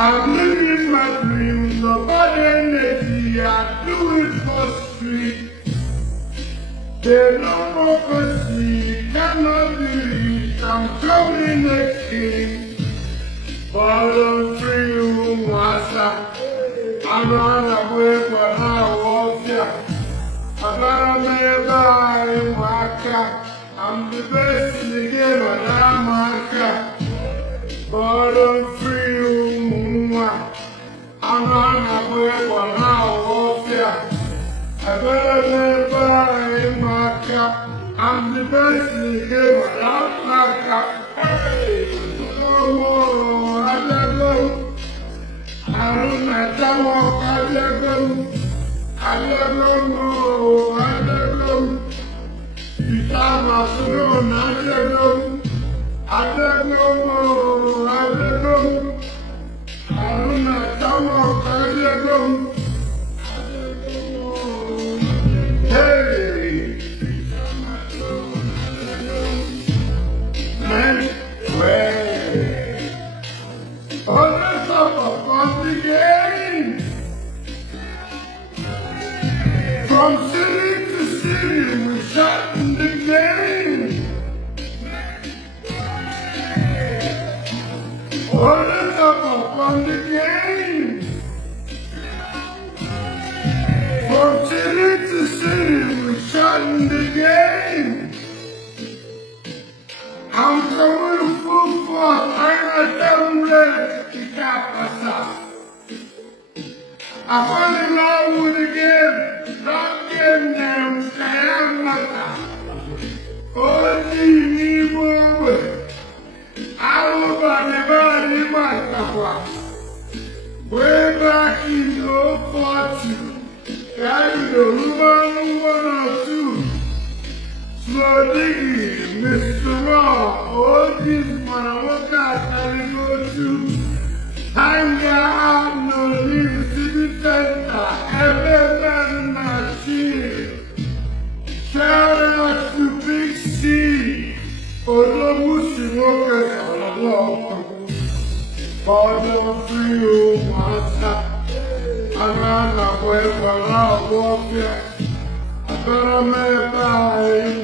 I'm living my dreams, nobody energy, I do it for street. There's no more pussy, cannot delete, I'm coming the king. Follow free, master, I'm not away but I walk here. I gotta make my car, I'm the best in the game but I'm my car. Follow free, I'm not away but I walk here. I better live by my car. I'm the best in the game, but I'm my car. Hey, no more, I let go. I don't let go, I let go. I let go, I let go. You got my throne, I let go. I let go, I let go. I don't let go, I let go. Hey, man, where? All the stuff upon the game. From city to city, we shot in the game. All the stuff upon the game. From city to city, we shot in the game. I'm coming to football, I'm not ready to cap myself. I fall in love with the game, don't get them, I'm not. Oh, gee, boy, I hope I never leave my papa. Way back in 042. Carry the woman 102. Slow diggy, Mr. Raw. Oh, this man, what I go to? I'm down, no leave to the center. Every man I see. Shout out to Big C. For the Musi Rockets on the block. For the free master. I'm not away from our warfare. I better make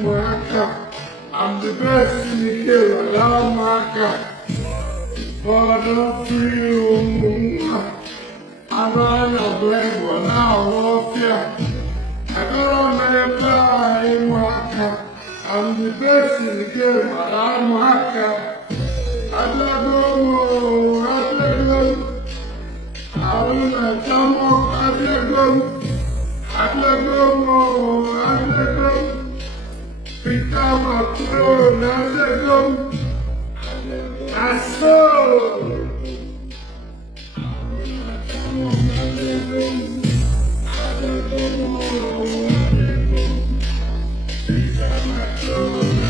my car. I'm the best in the game, I love my car. For the free I'm not away from our warfare. I better make my car. I'm the best in the game, I love my car. I let go, I let go. I will not come up, I let go. I let go, I let go. Become a throne, I let go. I saw. I let go.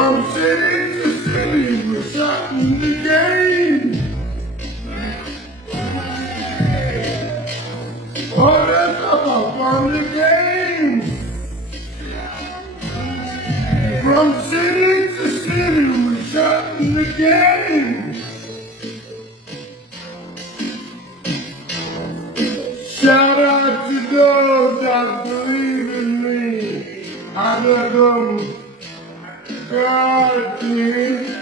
From city to city, we're shutting the game. Oh, let's talk about the game. From city to city, we're shutting the game. Shout out to those that believe in me. I let them guide me.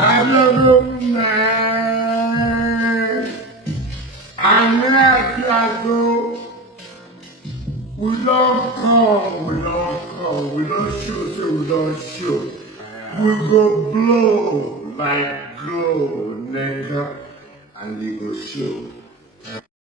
Another man, I'm not go. We don't shoot, so we don't shoot. We go blow like glow, nigga, and you go shoot.